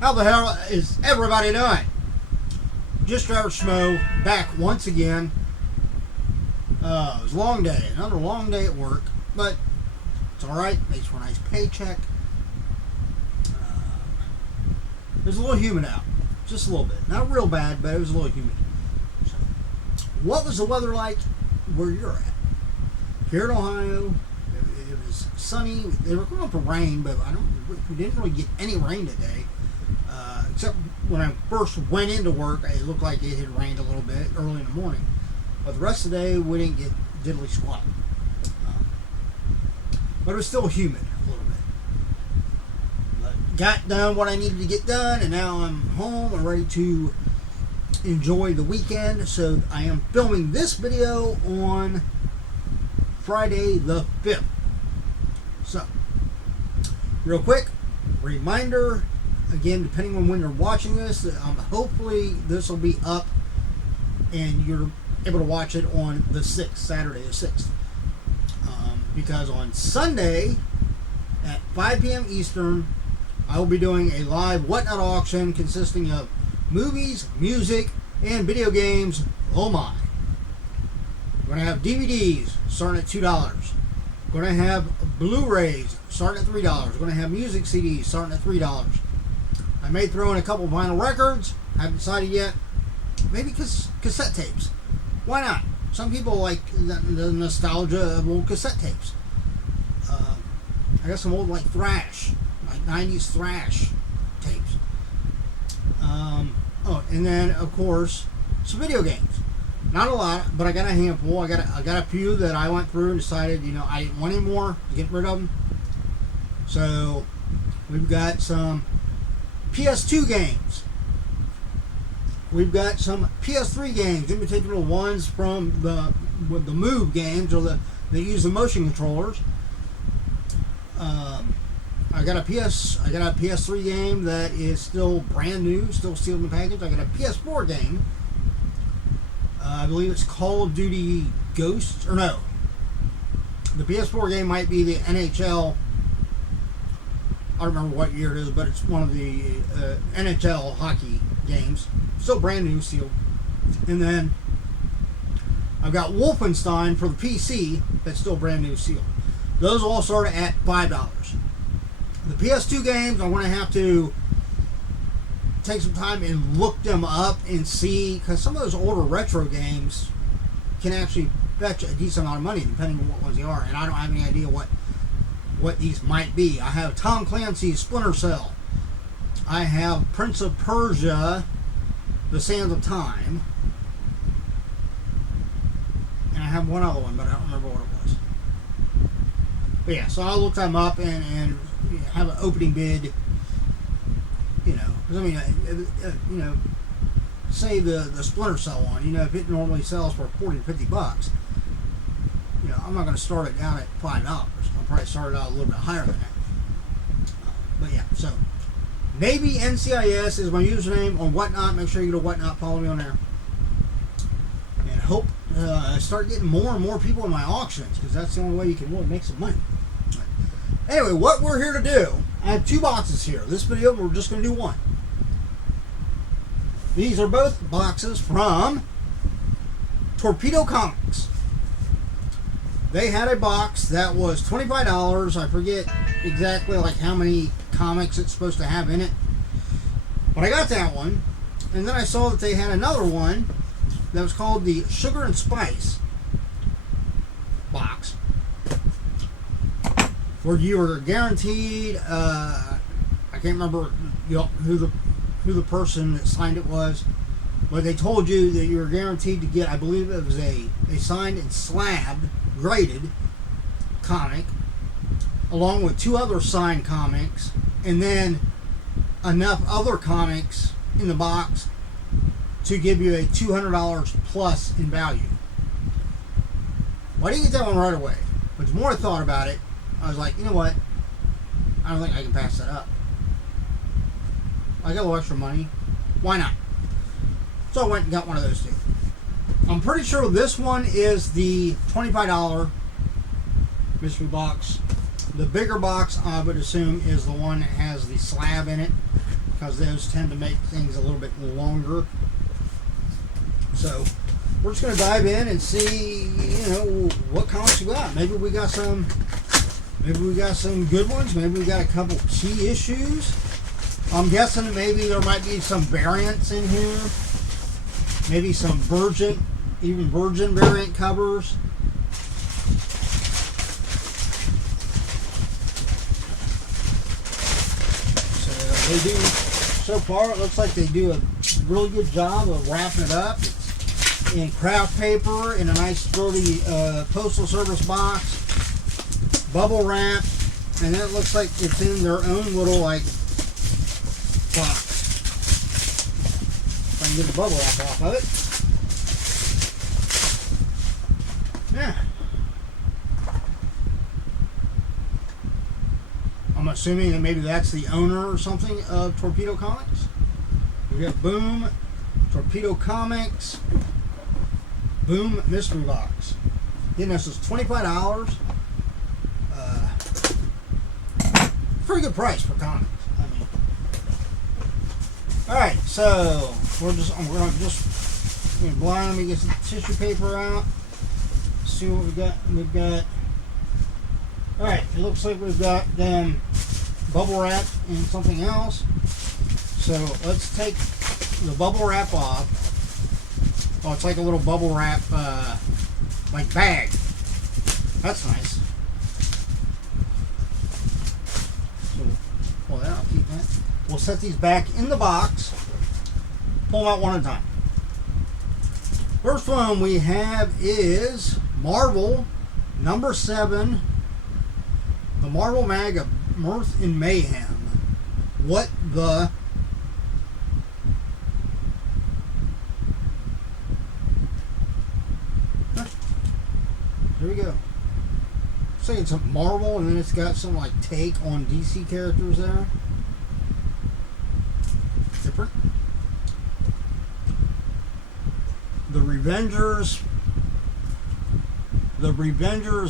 How the hell is everybody doing? Just Average Schmo back once again. It was a long day, another long day at work, but it's alright, makes for a nice paycheck. There's a little humid out, just a little bit. Not real bad, but it was a little humid. So, what was the weather like where you're at? Here in Ohio, it was sunny. They were going for rain, but we didn't really get any rain today. Except when I first went into work, it looked like it had rained a little bit early in the morning. But the rest of the day, we didn't get diddly squat. But it was still humid a little bit. But got done what I needed to get done, and now I'm home and ready to enjoy the weekend. So I am filming this video on Friday the 5th. So, real quick, reminder, again, depending on when you're watching this, hopefully this will be up and you're able to watch it on the 6th, Saturday the 6th. Because on Sunday at 5 p.m. Eastern, I will be doing a live Whatnot auction consisting of movies, music, and video games. Oh my. We're going to have DVDs starting at $2. We're going to have Blu-rays starting at $3. We're going to have music CDs starting at $3. I may throw in a couple vinyl records. I haven't decided yet. Maybe cassette tapes. Why not? Some people like the nostalgia of old cassette tapes. I got some old like thrash, like 90s thrash tapes. And then of course some video games. Not a lot, but I got a handful. I got a few that I went through and decided, I didn't want any more, to get rid of them. So we've got some PS2 games. We've got some PS3 games, in particular ones from the Move games, or they use the motion controllers. I got a PS3 game that is still brand new, still sealed in the package. I got a PS4 game. I believe it's Call of Duty Ghosts, or no. The PS4 game might be the NHL. I don't remember what year it is, but it's one of the NHL hockey games. Still brand new, sealed. And then I've got Wolfenstein for the PC that's still brand new, sealed. Those all start at $5. The PS2 games, I'm going to have to take some time and look them up and see, because some of those older retro games can actually fetch a decent amount of money depending on what ones they are, and I don't have any idea what these might be. I have Tom Clancy's Splinter Cell. I have Prince of Persia, The Sands of Time, and I have one other one, but I don't remember what it was. But yeah, so I'll look them up and have an opening bid. Say the Splinter Cell one. If it normally sells for $40 to $50, I'm not going to start it out at $5. I'll probably start it out a little bit higher than that. But yeah, so maybe NCIS is my username on Whatnot. Make sure you go to Whatnot, follow me on there, and hope I start getting more and more people in my auctions, because that's the only way you can really make some money. But anyway, what we're here to do, I have two boxes here. This video, we're just going to do one. These are both boxes from Torpedo Comics. They had a box that was $25. I forget exactly like how many comics it's supposed to have in it. But I got that one. And then I saw that they had another one that was called the Sugar and Spice box, where you were guaranteed, I can't remember who the person that signed it was, but they told you that you were guaranteed to get, I believe it was a signed and slabbed, graded comic, along with two other signed comics, and then enough other comics in the box to give you a $200 plus in value. Well, I didn't get that one right away, but the more I thought about it, I was like, you know what, I don't think I can pass that up. I got a little extra money, why not? So I went and got one of those two. I'm pretty sure this one is the $25 mystery box. The bigger box, I would assume, is the one that has the slab in it. because those tend to make things a little bit longer. So we're just going to dive in and see, what comics we got. Maybe we got some good ones. Maybe we got a couple key issues. I'm guessing that maybe there might be some variants in here. Maybe some Virgin variant covers. So they do, so far it looks like they do a really good job of wrapping it up. It's in craft paper, in a nice sturdy postal service box, bubble wrap, and then it looks like it's in their own little box. If I can get the bubble wrap off of it. Yeah. I'm assuming that maybe that's the owner or something of Torpedo Comics. We have Boom, Torpedo Comics, Boom Mystery Box. This is $25. Pretty good price for comics. Alright, so we're gonna blind. Let me get some tissue paper out. See what we've got. Alright, it looks like we've got them bubble wrap and something else. So let's take the bubble wrap off. Oh, it's like a little bubble wrap bag. That's nice. So pull that, I'll keep that. We'll set these back in the box. Pull them out one at a time. First one we have is Marvel number 7. The Marvel Mag of Mirth and Mayhem. What the... Here we go. Looks like it's a Marvel, and then it's got some take on DC characters there. Different. The Revengers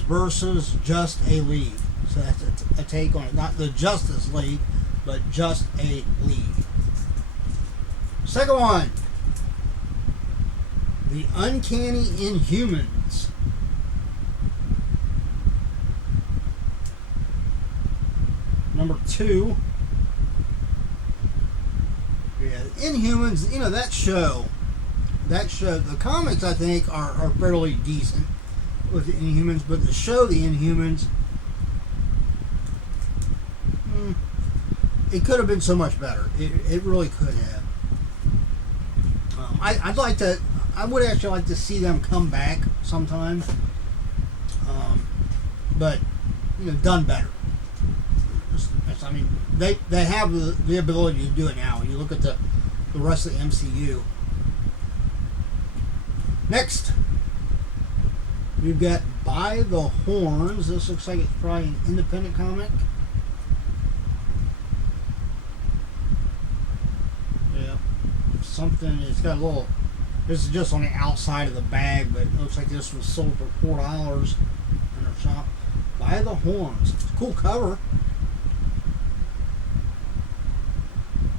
versus Just a League. So that's a take on it. Not the Justice League, but Just a League. Second one. The Uncanny Inhumans. Number 2. Yeah, Inhumans, that show, the comics I think are fairly decent with the Inhumans, but the show, the Inhumans, it could have been so much better. It really could have. I would actually like to see them come back sometime, but done better. I mean, they have the ability to do it now. You look at the rest of the MCU. Next, we've got By the Horns. This looks like it's probably an independent comic. Yeah, something. It's got a little. This is just on the outside of the bag, but it looks like this was sold for $4 in their shop. By the Horns. It's a cool cover.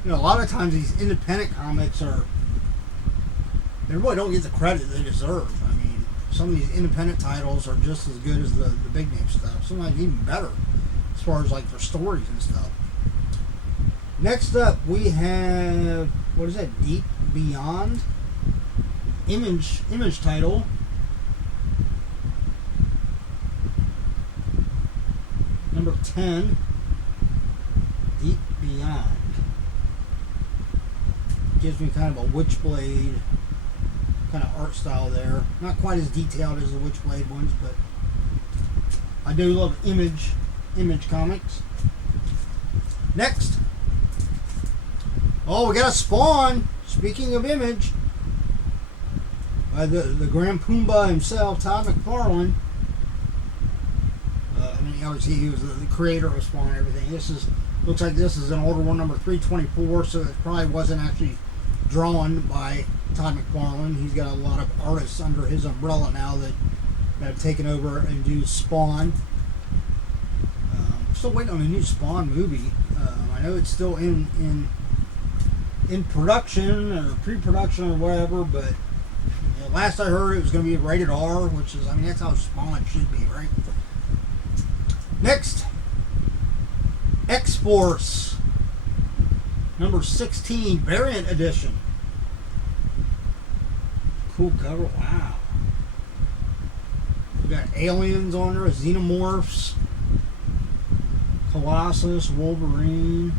A lot of times these independent comics they really don't get the credit they deserve. I mean, some of these independent titles are just as good as the big name stuff. Sometimes even better as far as their stories and stuff. Next up we have, what is that? Deep Beyond. Image title. Number 10. Deep Beyond. Gives me kind of a Witchblade kind of art style there. Not quite as detailed as the Witchblade ones, but I do love Image comics. Next. Oh, we got a Spawn. Speaking of Image. By the Grand Pumbaa himself, Todd McFarlane. Obviously he was the creator of Spawn and everything. Looks like this is an older one, number 324, so it probably wasn't actually drawn by Todd McFarlane. He's got a lot of artists under his umbrella now that have taken over and do Spawn. Still waiting on a new Spawn movie. I know it's still in in production or pre-production or whatever, but last I heard it was going to be rated R, which is, I mean, that's how Spawn should be, right? Next, X-Force number 16 variant edition. Cool cover. Wow. We got aliens on there, xenomorphs, Colossus, Wolverine,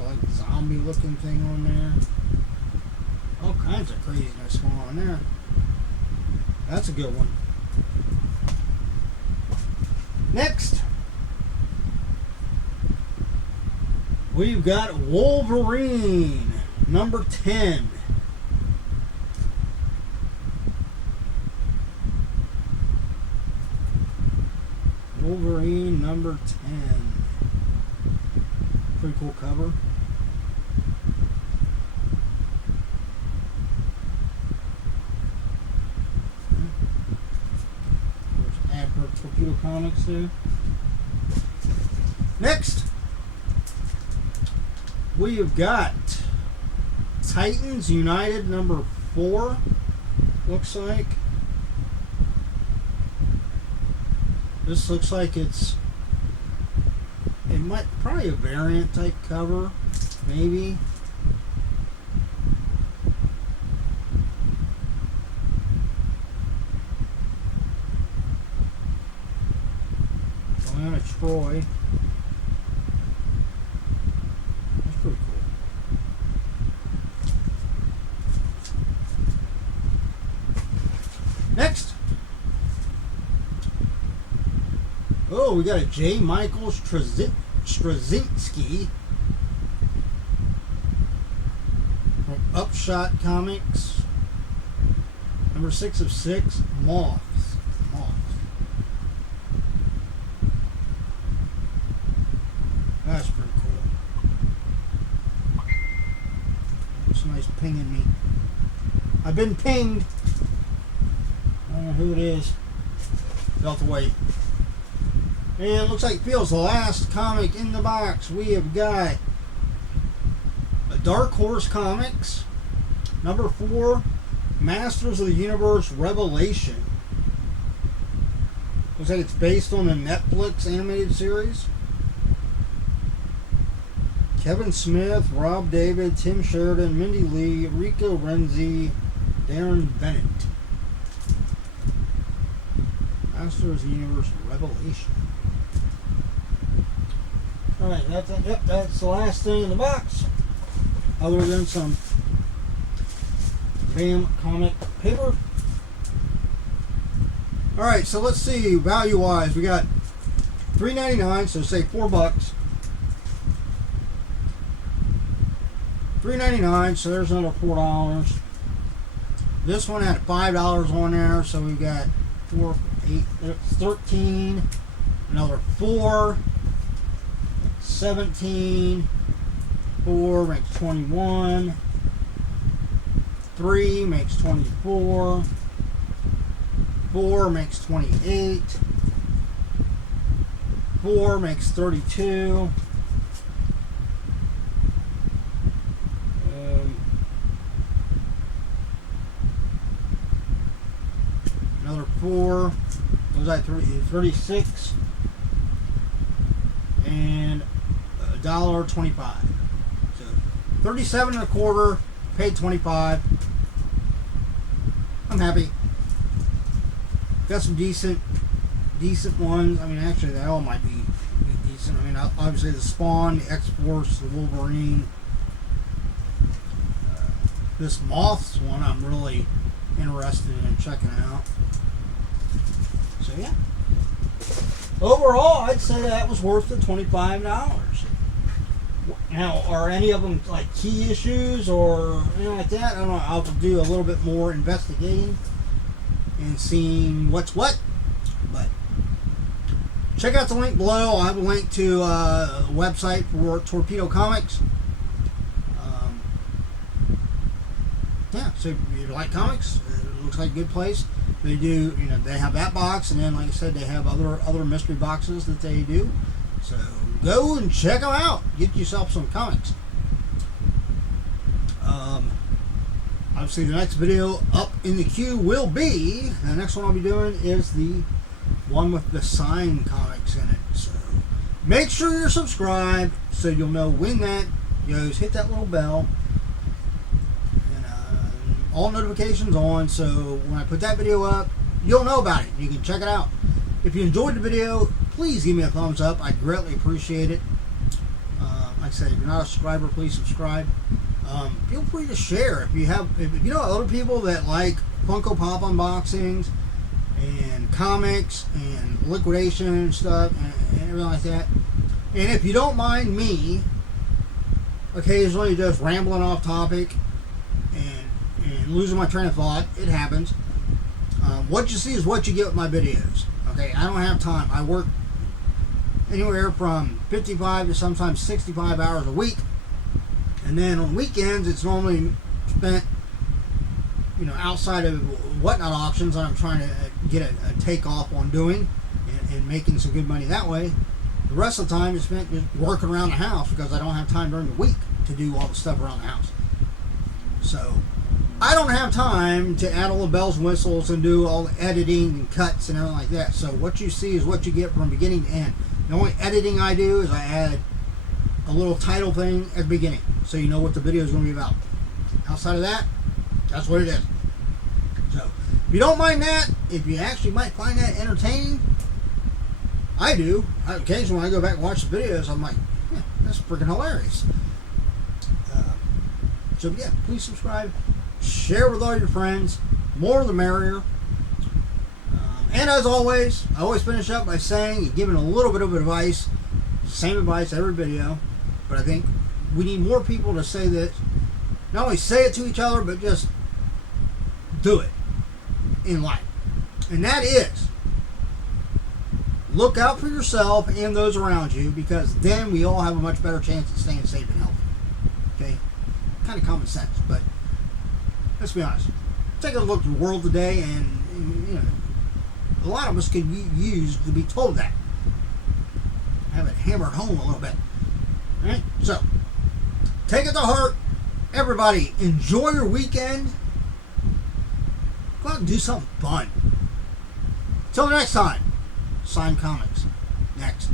like zombie looking thing on there. All kinds of craziness going on there. That's a good one. Next, we've got Wolverine number 10. Wolverine number 10. Pretty cool cover. There's an ad for Torpedo Comics there. Next, we have got Titans United number 4. Looks like. This looks like it might probably a variant type cover, maybe. Diana Troy. That's pretty cool. Next. Oh, we got a J. Michael Straczynski from Upshot Comics. Number 6 of 6, Moths. That's pretty cool. It's nice pinging me. I've been pinged. I don't know who it is. Get out the way. And it looks like Phil's the last comic in the box. We have got a Dark Horse Comics, number 4, Masters of the Universe Revelation. Looks like it's based on a Netflix animated series. Kevin Smith, Rob David, Tim Sheridan, Mindy Lee, Rico Renzi, Darren Bennett. Masters of the Universe Revelation. Alright, that's the last thing in the box. Other than some BAM comic paper. Alright, so let's see, value wise, we got $3.99, so say $4. $3.99, so there's another $4. This one had $5 on there, so we got 4, 8, 13, another 4, 17, 4 makes 21, 3 makes 24, 4 makes 28, 4 makes 32, another 4, what was that, 36, and $1.25. So 37 and a quarter, paid 25. I'm happy. Got some decent ones. I mean, actually, they all might be decent. I mean, obviously the Spawn, the X-Force, the Wolverine. This Moths one, I'm really interested in checking out. So yeah. Overall, I'd say that was worth the $25. Now, are any of them like key issues or anything like that? I don't know. I'll do a little bit more investigating and seeing what's what. But check out the link below. I'll have a link to a website for Torpedo Comics. Yeah, so if you like comics, it looks like a good place. They do, they have that box, and then like I said, they have other mystery boxes that they do. So go and check them out. Get yourself some comics. Obviously, the next video up in the queue will be, the next one I'll be doing is the one with the signed comics in it. So make sure you're subscribed so you'll know when that goes. Hit that little bell. And all notifications on, so when I put that video up, you'll know about it. You can check it out. If you enjoyed the video, please give me a thumbs up. I greatly appreciate it. Like I said, if you're not a subscriber, please subscribe. Feel free to share if you know other people that like Funko Pop unboxings and comics and liquidation and stuff and everything like that. And if you don't mind me occasionally just rambling off topic and losing my train of thought, it happens. What you see is what you get with my videos. Okay, I don't have time. I work anywhere from 55 to sometimes 65 hours a week. And then on weekends, it's normally spent, outside of whatnot auctions that I'm trying to get a takeoff on doing and making some good money that way. The rest of the time is spent just working around the house because I don't have time during the week to do all the stuff around the house. So I don't have time to add all the bells and whistles and do all the editing and cuts and everything like that. So what you see is what you get from beginning to end. The only editing I do is I add a little title thing at the beginning so you know what the video is going to be about. Outside of that, that's what it is. So if you don't mind that, if you actually might find that entertaining, I do. Occasionally when I go back and watch the videos, I'm like, yeah, that's freaking hilarious. So yeah, please subscribe, share with all your friends, more the merrier. And as always, I always finish up by saying and giving a little bit of advice, same advice every video, but I think we need more people to say this. Not only say it to each other, but just do it in life. And that is, look out for yourself and those around you, because then we all have a much better chance of staying safe and healthy. Okay? Kind of common sense, but let's be honest. Take a look at the world today, and a lot of us could use to be told that. Have it hammered home a little bit. Alright? So, take it to heart. Everybody, enjoy your weekend. Go out and do something fun. Till next time, sign comics. Next.